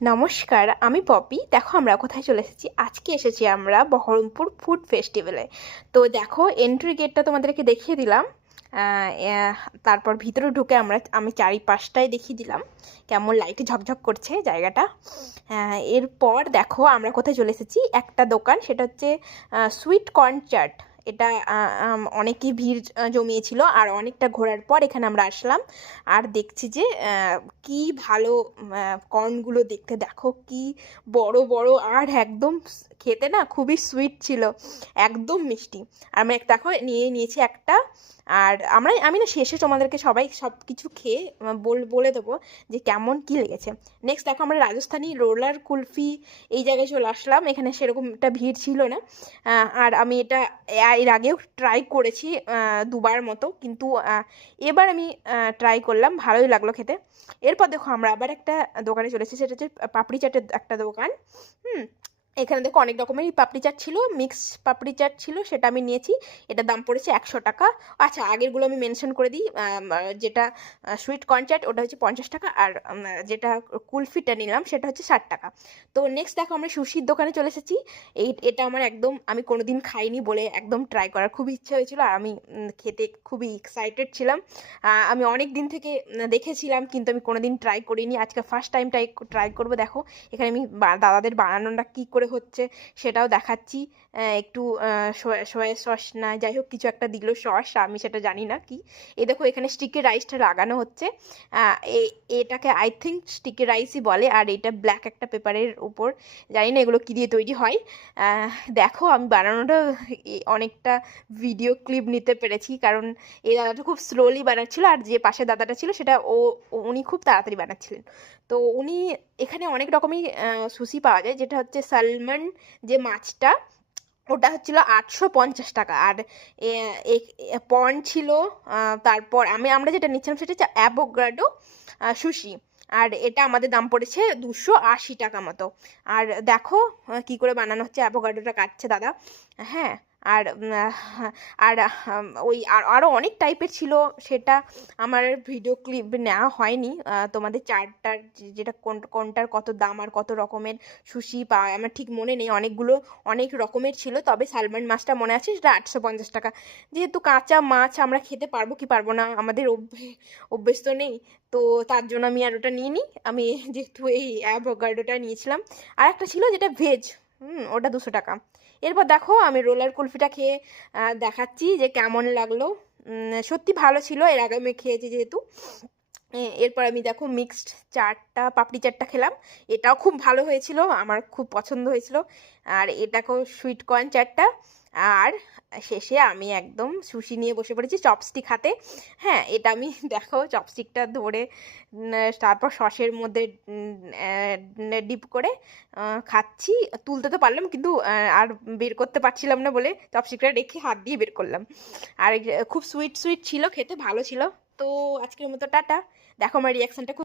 নমস্কার, আমি পপি। দেখো আমরা কোথায় চলে এসেছি। আজকে এসেছি আমরা বহরমপুর ফুড ফেস্টিভ্যালে। তো দেখো এন্ট্রি গেটটা তোমাদেরকে দেখিয়ে দিলাম। আহ, আহ, তারপর ভিতরে ঢুকে আমি চারিপাশটাই দেখিয়ে দিলাম কেমন লাইটে ঝকঝক করছে জায়গাটা। এরপর দেখো আমরা কোথায় চলে এসেছি, একটা দোকান, সেটা হচ্ছে সুইট কর্ন চাট। এটা অনেকই ভিড় জমিয়েছিল, আর অনেকটা ঘোরার পর এখানে আমরা আসলাম। আর দেখছি যে কি ভালো কর্নগুলো দেখতে, দেখো কি বড় বড়, আর একদম খেতে না খুবই সুইট ছিল, একদম মিষ্টি। আমি দেখো নিয়ে নিয়েছি একটা। আর আমি না শেষে তোমাদেরকে সবাই সব কিছু খেয়ে বলে দেবো যে কেমন কি লেগেছে। নেক্সট দেখো আমরা রাজস্থানি রোলার কুলফি এই জায়গায় চলে আসলাম। এখানে সেরকম একটা ভিড় ছিল না। আর আমি এটা এর আগেও ট্রাই করেছি দুবার মতো, কিন্তু এবার আমি ট্রাই করলাম, ভালোই লাগলো খেতে। এরপর দেখো আমরা আবার একটা দোকানে চলেছি, সেটা হচ্ছে পাপড়ি চাটের একটা দোকান। হুম। এখানে দেখো অনেক রকমেরই পাপড়ি চাট ছিল, মিক্স পাপড়ি চাট ছিল, সেটা আমি নিয়েছি। এটার দাম পড়েছে 100 টাকা। আচ্ছা, আগেরগুলো আমি মেনশন করে দিই। যেটা সুইট কর্ন চাট ওটা হচ্ছে 50 টাকা, আর যেটা কুলফিটা নিলাম সেটা হচ্ছে 60 টাকা। তো নেক্সট দেখো আমরা সুশির দোকানে চলে এসেছি। এটা আমার একদম, আমি কোনোদিন খাইনি বলে একদম ট্রাই করার খুবই ইচ্ছা হয়েছিল, আর আমি খেতে খুবই এক্সাইটেড ছিলাম। আমি অনেক দিন থেকে দেখেছিলাম, কিন্তু আমি কোনোদিন ট্রাই করিনি। আজকে ফার্স্ট টাইম ট্রাই করবো। দেখো এখানে আমি দাদাদের বানানোটা কী করে হচ্ছে সেটাও দেখাচ্ছি। একটু সোয়া সস না যাই হোক কিছু একটা দিল সস, আমি সেটা জানি না কি। এই দেখো এখানে স্টিকি রাইসটা লাগানো হচ্ছে। এটাকে আই থিঙ্ক স্টিকি রাইসই বলে, আর এটা ব্ল্যাক একটা পেপারের উপর, জানি না এগুলো কী দিয়ে তৈরি হয়। আহ, দেখো আমি বানানোটা অনেকটা ভিডিও ক্লিপ নিতে পেরেছি, কারণ এই দাদাটা খুব স্লোলি বানাচ্ছিল, আর যে পাশে দাদাটা ছিল সেটা উনি খুব তাড়াতাড়ি বানাচ্ছিলেন। তো উনি, এখানে অনেক রকমই সুশি পাওয়া যায়, যেটা হচ্ছে সালমন যে মাছটা, ওটা হচ্ছিল 850 টাকা। আর পর্ন ছিল। তারপর আমরা যেটা নিচ্ছিলাম সেটা হচ্ছে অ্যাভোকাডো সুশি। আর এটা আমাদের দাম পড়েছে 280 টাকা মতো। আর দেখো কি করে বানানো হচ্ছে, অ্যাভোকাডোটা কাটছে দাদা। হ্যাঁ। আর আর ওই আরও অনেক টাইপের ছিল, সেটা আমার ভিডিও ক্লিপ নেওয়া হয়নি। তোমাদের চারটার যেটা কোনটার কত দাম আর কত রকমের সুশি পাওয়া আমার ঠিক মনে নেই, অনেকগুলো অনেক রকমের ছিল। তবে সালমন মাছটা মনে আছে, সেটা 850 টাকা। যেহেতু কাঁচা মাছ আমরা খেতে পারবো কি পারবো না, আমাদের অভ্যেস তো নেই। তো তার জন্য আমি আর ওটা নিইনি। আমি যেহেতু এই অ্যাভোকাডোটা নিয়েছিলাম। আর একটা ছিল যেটা ভেজ, ওটা 200 টাকা। এরপর দেখো আমি রোলার কুলফিটা খেয়ে দেখাচ্ছি যে কেমন লাগলো। সত্যি ভালো ছিল, এর আগে আমি খেয়েছি যেহেতু। এরপর আমি দেখো মিক্সড চাটটা, পাপড়ি চাটটা খেলাম। এটাও খুব ভালো হয়েছিল, আমার খুব পছন্দ হয়েছিল। আর এটাকেও সুইট কর্ন চাটটা। আর শেষে আমি একদম সুশি নিয়ে বসে পড়েছি চপস্টিক হাতে। হ্যাঁ, এটা আমি দেখো চপস্টিকটা ধরে তারপর সসের মধ্যে ডিপ করে খাচ্ছি। তুলতে তো পারলাম, কিন্তু আর বের করতে পারছিলাম না বলে চপস্টিকটা রেখে হাত দিয়ে বের করলাম। আর খুব সুইট সুইট ছিল, খেতে ভালো ছিল। তো আজকের মতো টাটা। দেখো আমার রিয়াকশনটা খুব